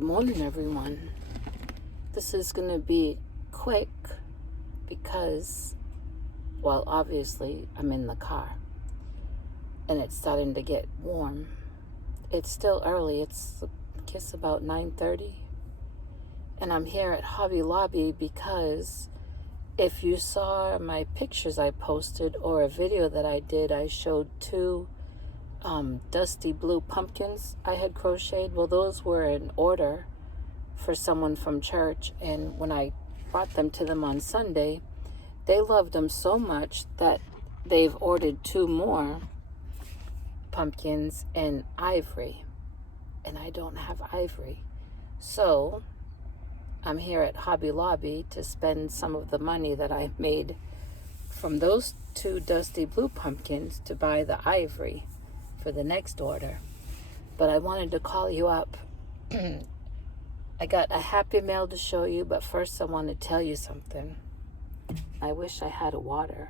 Good morning, everyone. This is going to be quick because, well, obviously I'm in the car and it's starting to get warm. It's still early. It's, I guess, about 9:30. And I'm here at Hobby Lobby because if you saw my pictures I posted or a video that I did, I showed two dusty blue pumpkins I had crocheted. Well, those were an order for someone from church, and when I brought them to them on Sunday, they loved them so much that they've ordered two more pumpkins in ivory, and I don't have ivory. So I'm here at Hobby Lobby to spend some of the money that I made from those two dusty blue pumpkins to buy the ivory for the next order. But I wanted to call you up. I got a happy mail to show you, but first I want to tell you something. I wish I had a water.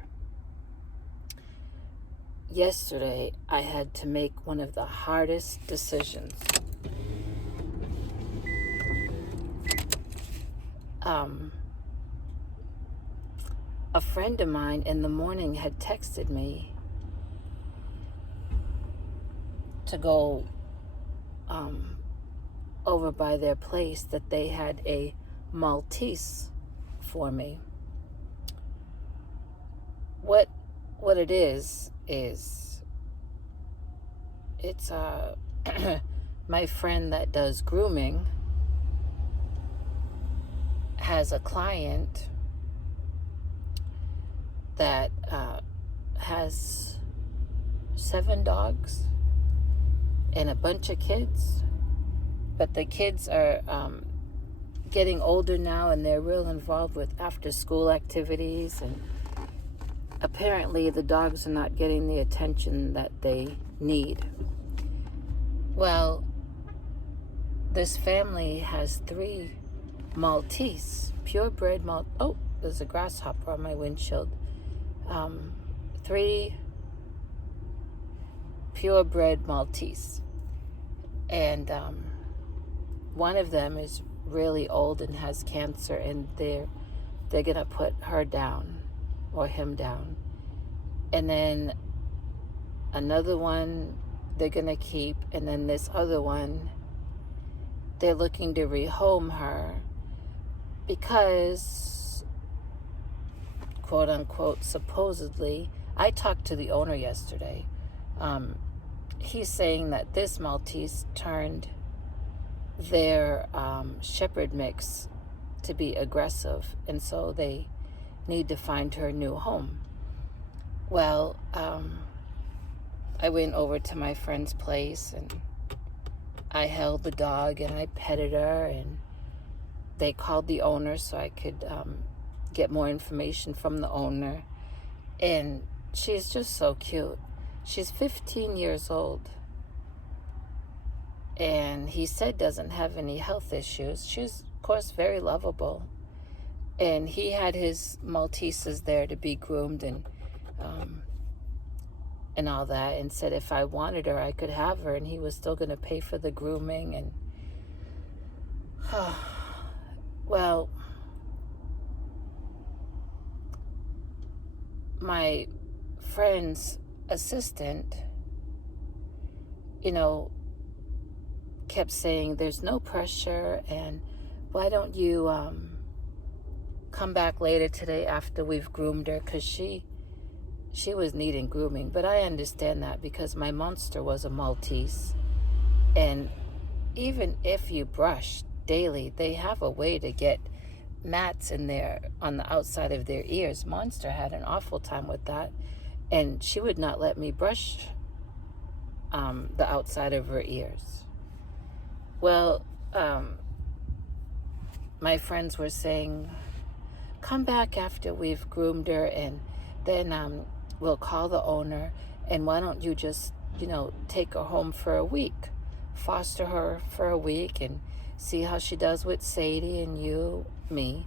Yesterday, I had to make one of the hardest decisions. A friend of mine in the morning had texted me to go over by their place, that they had a Maltese for me. What it is it's my friend that does grooming has a client that has 7 dogs and a bunch of kids, but the kids are getting older now, and they're real involved with after school activities, and apparently the dogs are not getting the attention that they need. Well, this family has 3 Maltese, purebred Maltese. Oh, there's a grasshopper on my windshield. 3 purebred Maltese, and one of them is really old and has cancer, and they're gonna put her down or him down, and then another one they're gonna keep, and then this other one they're looking to rehome her because, quote unquote, supposedly, I talked to the owner yesterday. He's saying that this Maltese turned their shepherd mix to be aggressive, and so they need to find her a new home. Well, I went over to my friend's place, and I held the dog and I petted her, and they called the owner so I could get more information from the owner. And she's just so cute. She's 15 years old, and he said doesn't have any health issues. She's, of course, very lovable, and he had his Malteses there to be groomed and all that, and said if I wanted her, I could have her, and he was still going to pay for the grooming. And well, my friend's assistant, kept saying there's no pressure, and why don't you come back later today after we've groomed her, because she was needing grooming. But I understand that because my monster was a Maltese, and even if you brush daily, they have a way to get mats in there on the outside of their ears. Monster had an awful time with that, and she would not let me brush the outside of her ears. Well, my friends were saying, come back after we've groomed her, and then we'll call the owner, and why don't you just, take her home for a week, foster her for a week, and see how she does with Sadie and you, me,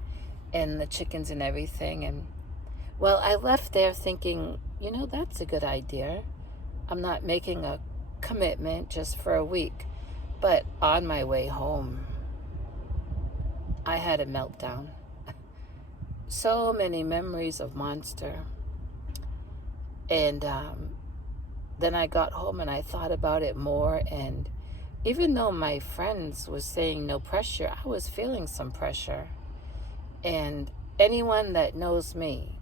and the chickens and everything. And well, I left there thinking, that's a good idea. I'm not making a commitment just for a week. But on my way home, I had a meltdown. So many memories of Monster. And then I got home and I thought about it more. And even though my friends was saying no pressure, I was feeling some pressure. And anyone that knows me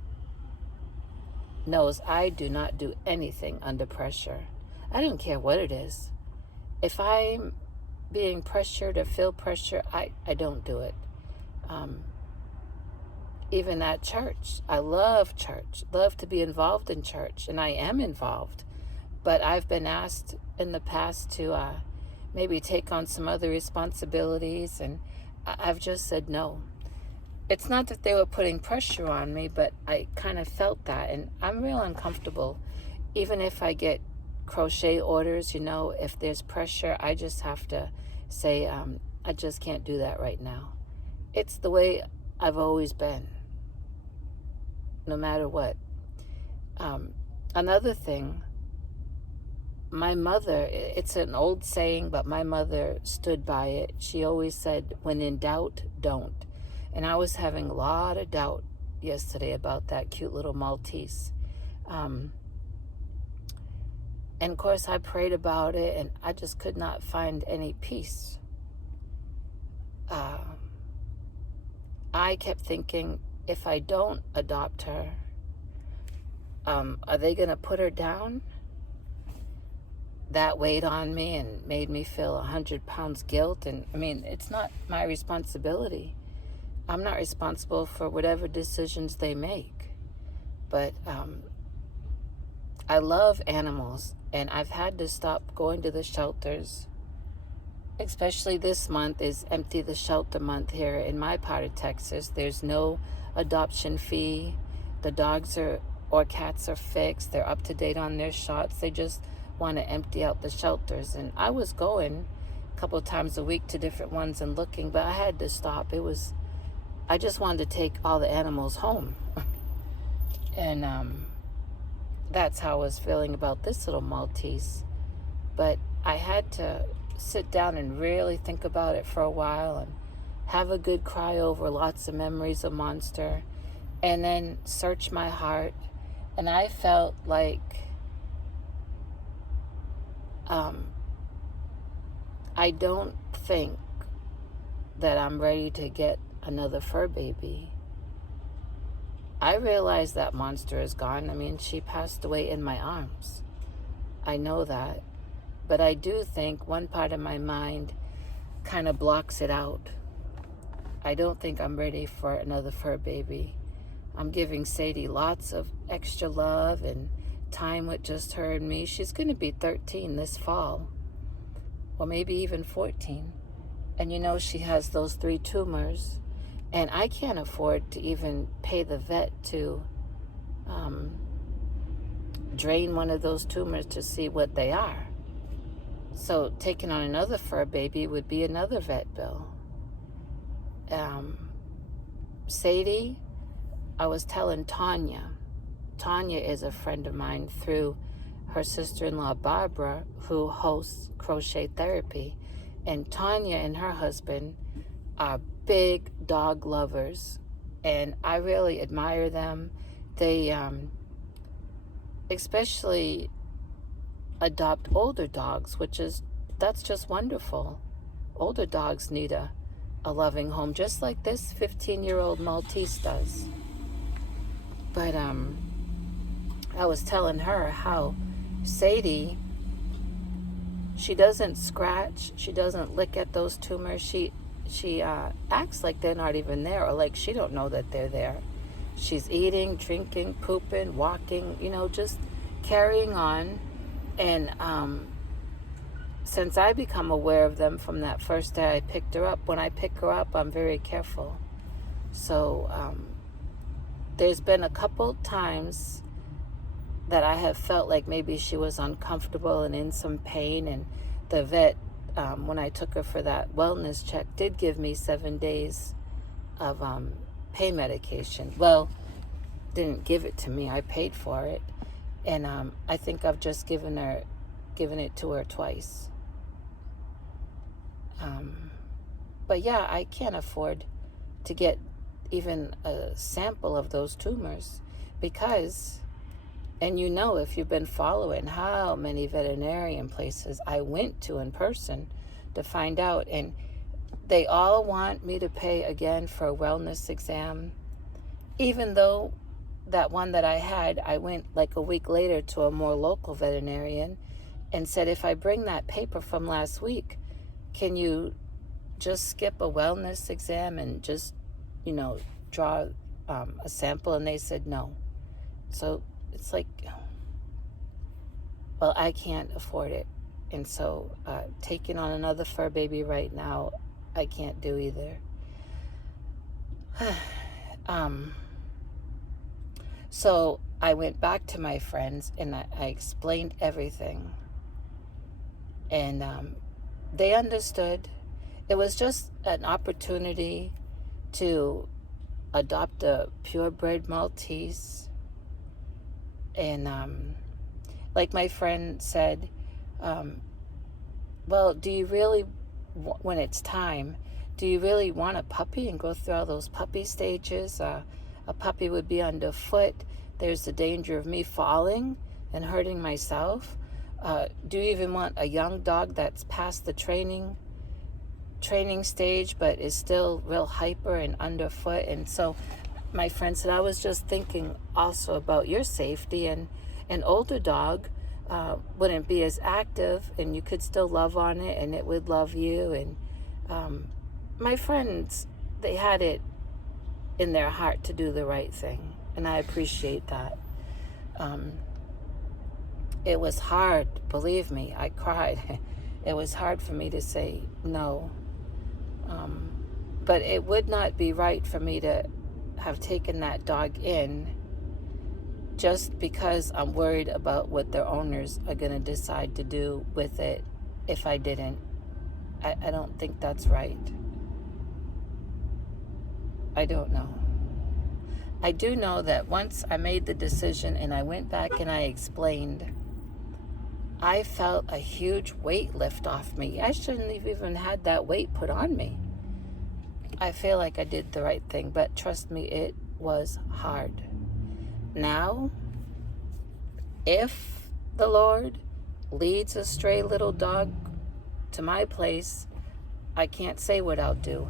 knows I do not do anything under pressure. I don't care what it is. If I'm being pressured or feel pressure, I don't do it. Even at church, I love church, love to be involved in church, and I am involved. But I've been asked in the past to maybe take on some other responsibilities, and I've just said no. It's not that they were putting pressure on me, but I kind of felt that, and I'm real uncomfortable. Even if I get crochet orders, if there's pressure, I just have to say, I just can't do that right now. It's the way I've always been, no matter what. Another thing, my mother, it's an old saying, but my mother stood by it. She always said, when in doubt, don't. And I was having a lot of doubt yesterday about that cute little Maltese. And of course, I prayed about it, and I just could not find any peace. I kept thinking, if I don't adopt her, are they going to put her down? That weighed on me and made me feel 100 pounds guilt. And I mean, it's not my responsibility. I'm not responsible for whatever decisions they make. But I love animals, and I've had to stop going to the shelters. Especially this month is Empty the Shelter month here in my part of Texas. There's no adoption fee. The dogs or cats are fixed. They're up to date on their shots. They just want to empty out the shelters. And I was going a couple of times a week to different ones and looking, but I had to stop. I just wanted to take all the animals home. And that's how I was feeling about this little Maltese. But I had to sit down and really think about it for a while and have a good cry over lots of memories of Monster, and then search my heart. And I felt like I don't think that I'm ready to get another fur baby. I realize that Monster is gone. I mean, she passed away in my arms. I know that. But I do think one part of my mind kind of blocks it out. I don't think I'm ready for another fur baby. I'm giving Sadie lots of extra love and time with just her and me. She's going to be 13 this fall, or maybe even 14. And she has those 3 tumors. And I can't afford to even pay the vet to drain one of those tumors to see what they are. So taking on another fur baby would be another vet bill. Sadie, I was telling Tanya. Tanya is a friend of mine through her sister-in-law, Barbara, who hosts Crochet Therapy. And Tanya and her husband are big dog lovers. And I really admire them. They especially adopt older dogs, that's just wonderful. Older dogs need a loving home, just like this 15-year-old Maltese does. But I was telling her how Sadie, she doesn't scratch, she doesn't lick at those tumors. She acts like they're not even there, or like she don't know that they're there. She's eating, drinking, pooping, walking, just carrying on. And since I become aware of them from that first day I picked her up, when I pick her up, I'm very careful. So there's been a couple times that I have felt like maybe she was uncomfortable and in some pain, and the vet, when I took her for that wellness check, did give me 7 days of pain medication. Well, didn't give it to me, I paid for it. And I think I've just given it to her twice. But yeah, I can't afford to get even a sample of those tumors, because, and you know, if you've been following how many veterinarian places I went to in person to find out, and they all want me to pay again for a wellness exam, even though that one that I had, I went like a week later to a more local veterinarian and said, if I bring that paper from last week, can you just skip a wellness exam and just, draw a sample? And they said no. So it's like, well, I can't afford it. And so taking on another fur baby right now, I can't do either. So I went back to my friends and I explained everything. And they understood. It was just an opportunity to adopt a purebred Maltese. And like my friend said, well, do you really, when it's time, do you really want a puppy and go through all those puppy stages? A puppy would be underfoot. There's the danger of me falling and hurting myself. Do you even want a young dog that's past the training stage but is still real hyper and underfoot? And so my friend said, I was just thinking also about your safety, and an older dog wouldn't be as active and you could still love on it and it would love you. And my friends, they had it in their heart to do the right thing, and I appreciate that. It was hard, believe me, I cried. It was hard for me to say no. But it would not be right for me to have taken that dog in just because I'm worried about what their owners are going to decide to do with it if I didn't. I don't think that's right. I don't know. I do know that once I made the decision and I went back and I explained, I felt a huge weight lift off me. I shouldn't have even had that weight put on me. I feel like I did the right thing, but trust me, it was hard. Now, if the Lord leads a stray little dog to my place, I can't say what I'll do.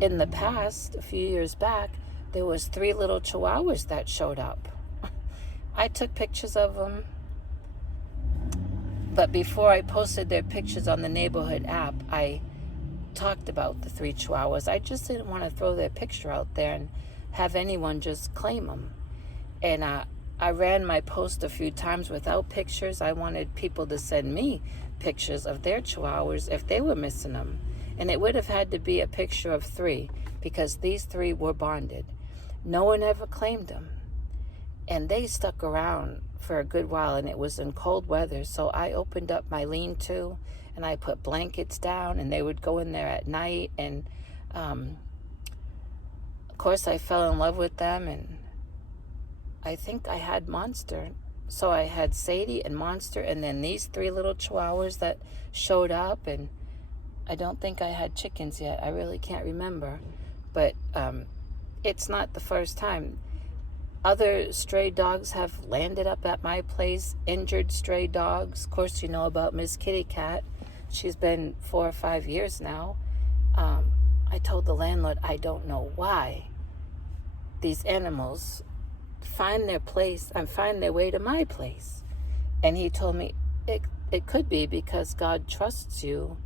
In the past, a few years back, there was 3 little Chihuahuas that showed up. I took pictures of them. But before I posted their pictures on the neighborhood app, I talked about the 3 Chihuahuas. I just didn't want to throw their picture out there and have anyone just claim them. And I ran my post a few times without pictures. I wanted people to send me pictures of their Chihuahuas if they were missing them. And it would have had to be a picture of 3 because these 3 were bonded. No one ever claimed them. And they stuck around for a good while, and it was in cold weather. So I opened up my lean-to and I put blankets down, and they would go in there at night. And of course I fell in love with them, and I think I had Monster. So I had Sadie and Monster, and then these 3 little Chihuahuas that showed up. And I don't think I had chickens yet. I really can't remember. But it's not the first time. Other stray dogs have landed up at my place, injured stray dogs. Of course, you know about Miss Kitty Cat. She's been 4 or 5 years now. I told the landlord, I don't know why these animals find their place and find their way to my place. And he told me it could be because God trusts you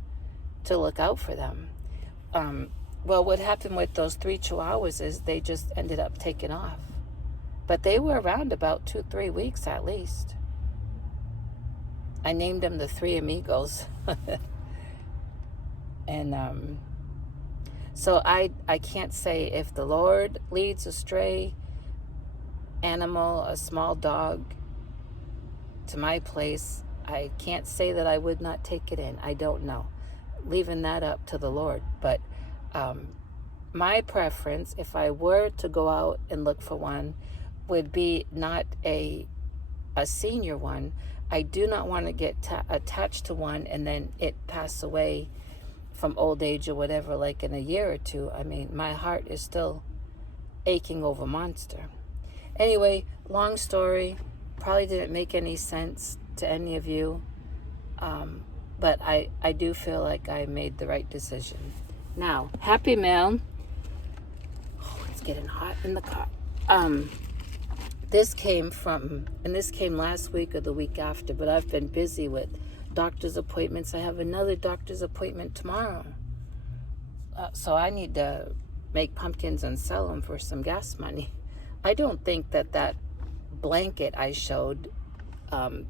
to look out for them. Well, what happened with those 3 Chihuahuas is they just ended up taking off. But they were around about 2-3 weeks at least. I named them the 3 Amigos. And so I can't say if the Lord leads a stray animal, a small dog, to my place, I can't say that I would not take it in. I don't know. Leaving that up to the Lord. But my preference, if I were to go out and look for one, would be not a senior one. I do not want to get attached to one and then it pass away from old age or whatever, like in a year or two. I mean, my heart is still aching over Monster. Anyway, long story, probably didn't make any sense to any of you, but I do feel like I made the right decision. Now, Happy Mail. Oh, it's getting hot in the car. This came last week or the week after, but I've been busy with doctor's appointments. I have another doctor's appointment tomorrow. So I need to make pumpkins and sell them for some gas money. I don't think that blanket I showed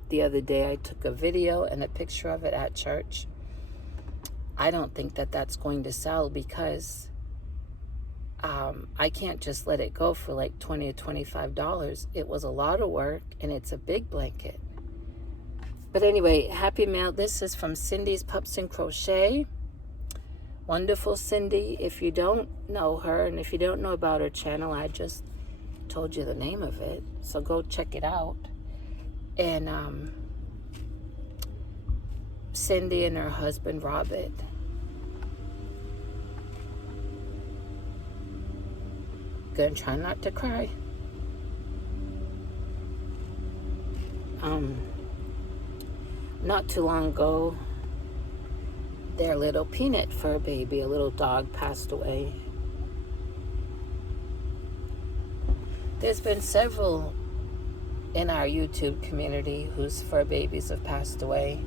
the other day, I took a video and a picture of it at church. I don't think that's going to sell because I can't just let it go for like $20 or $25. It was a lot of work and it's a big blanket. But anyway, Happy Mail. This is from Cindy's Pups and Crochet. Wonderful Cindy. If you don't know her and if you don't know about her channel, I just told you the name of it. So go check it out. And Cindy and her husband, Robert. Gonna try not to cry. Not too long ago, their little peanut fur baby, a little dog, passed away. There's been several in our YouTube community whose fur babies have passed away.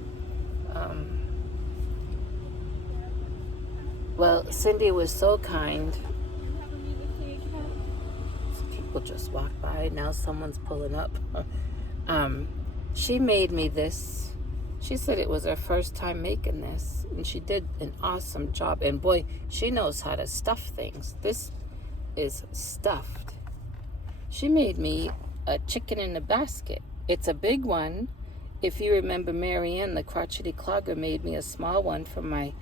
Well, Cindy was so kind. People just walk by. Now someone's pulling up. She made me this. She said it was her first time making this, and she did an awesome job. And boy, she knows how to stuff things. This is stuffed. She made me a chicken in a basket. It's a big one. If you remember, Marianne, the crotchety clogger, made me a small one for my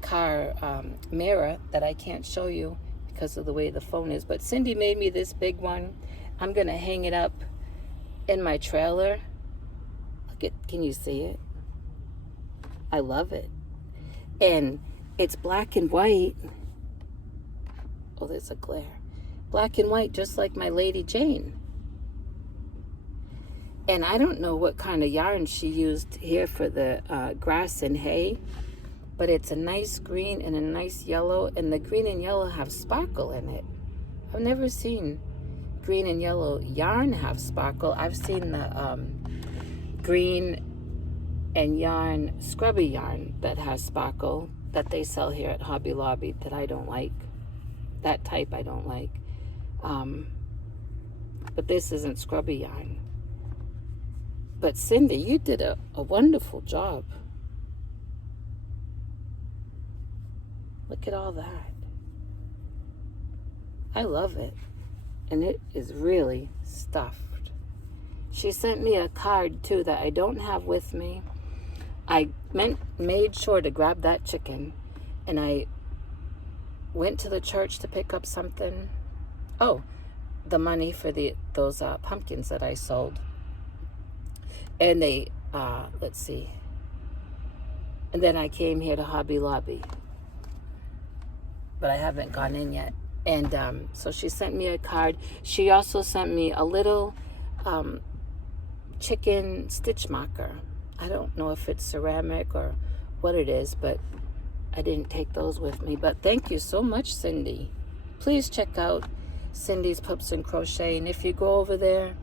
car mirror that I can't show you because of the way the phone is. But Cindy made me this big one. I'm going to hang it up in my trailer. Can you see it? I love it. And it's black and white. Oh, there's a glare. Black and white, just like my Lady Jane. And I don't know what kind of yarn she used here for the grass and hay, but it's a nice green and a nice yellow, and the green and yellow have sparkle in it. I've never seen green and yellow yarn have sparkle. I've seen the green and yarn, scrubby yarn that has sparkle that they sell here at Hobby Lobby that I don't like. That type I don't like. But this isn't scrubby yarn. But Cindy, you did a wonderful job. Look at all that. I love it. And it is really stuffed. She sent me a card too that I don't have with me. I made sure to grab that chicken, and I went to the church to pick up something. Oh, the money for those pumpkins that I sold. And they, let's see. And then I came here to Hobby Lobby, but I haven't gone in yet. And so she sent me a card. She also sent me a little chicken stitch marker. I don't know if it's ceramic or what it is, but I didn't take those with me. But thank you so much, Cindy. Please check out Cindy's Pups and Crochet. And if you go over there,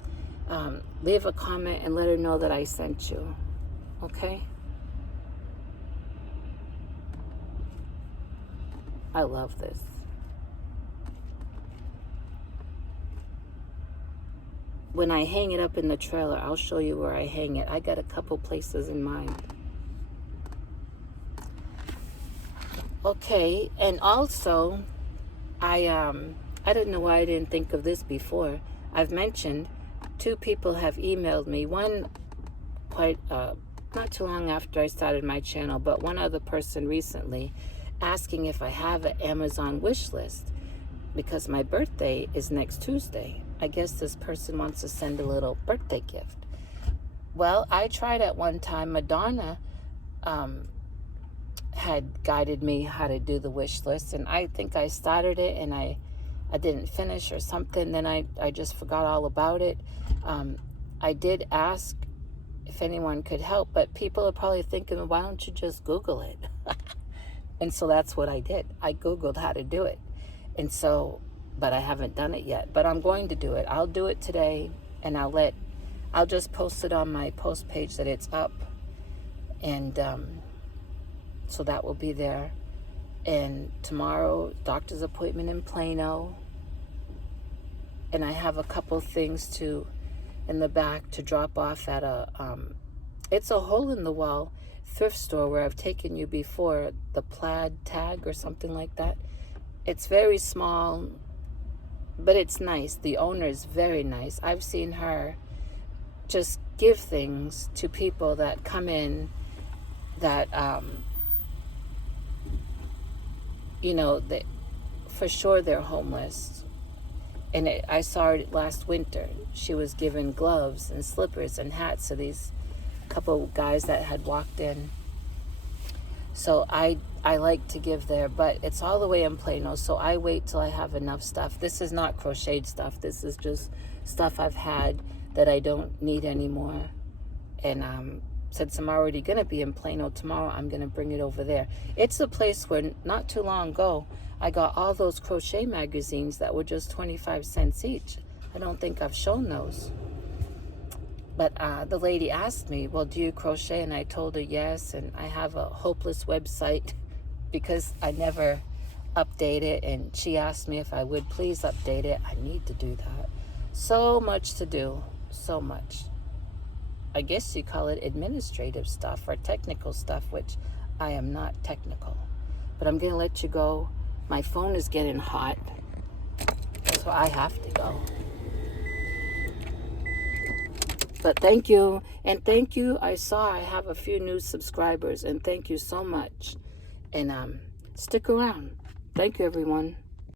leave a comment and let her know that I sent you. Okay? I love this. When I hang it up in the trailer, I'll show you where I hang it. I got a couple places in mind. Okay, and also, I don't know why I didn't think of this before. I've mentioned 2 people have emailed me. One quite not too long after I started my channel, but one other person recently asking if I have an Amazon wish list because my birthday is next Tuesday. I guess this person wants to send a little birthday gift. Well, I tried at one time. Madonna had guided me how to do the wish list, and I think I started it and I didn't finish or something. Then I just forgot all about it. I did ask if anyone could help, but people are probably thinking, why don't you just Google it? And so that's what I did. I Googled how to do it. And so, but I haven't done it yet, but I'm going to do it. I'll do it today, and I'll just post it on my post page that it's up. And so that will be there. And tomorrow, doctor's appointment in Plano. And I have a couple things in the back to drop off at it's a hole-in-the-wall thrift store where I've taken you before, the Plaid Tag or something like that. It's very small, but it's nice. The owner is very nice. I've seen her just give things to people that come in that, for sure they're homeless. And I saw it last winter. She was giving gloves and slippers and hats to these couple guys that had walked in. So I like to give there, but it's all the way in Plano, so I wait till I have enough stuff. This is not crocheted stuff. This is just stuff I've had that I don't need anymore. And since I'm already going to be in Plano tomorrow, I'm going to bring it over there. It's a place where not too long ago, I got all those crochet magazines that were just 25 cents each. I don't think I've shown those. But the lady asked me, well, do you crochet? And I told her yes. And I have a hopeless website because I never update it. And she asked me if I would please update it. I need to do that. So much to do. So much. I guess you call it administrative stuff or technical stuff, which I am not technical. But I'm going to let you go. My phone is getting hot, so I have to go. But thank you. And thank you. I saw I have a few new subscribers, and thank you so much. And stick around. Thank you, everyone.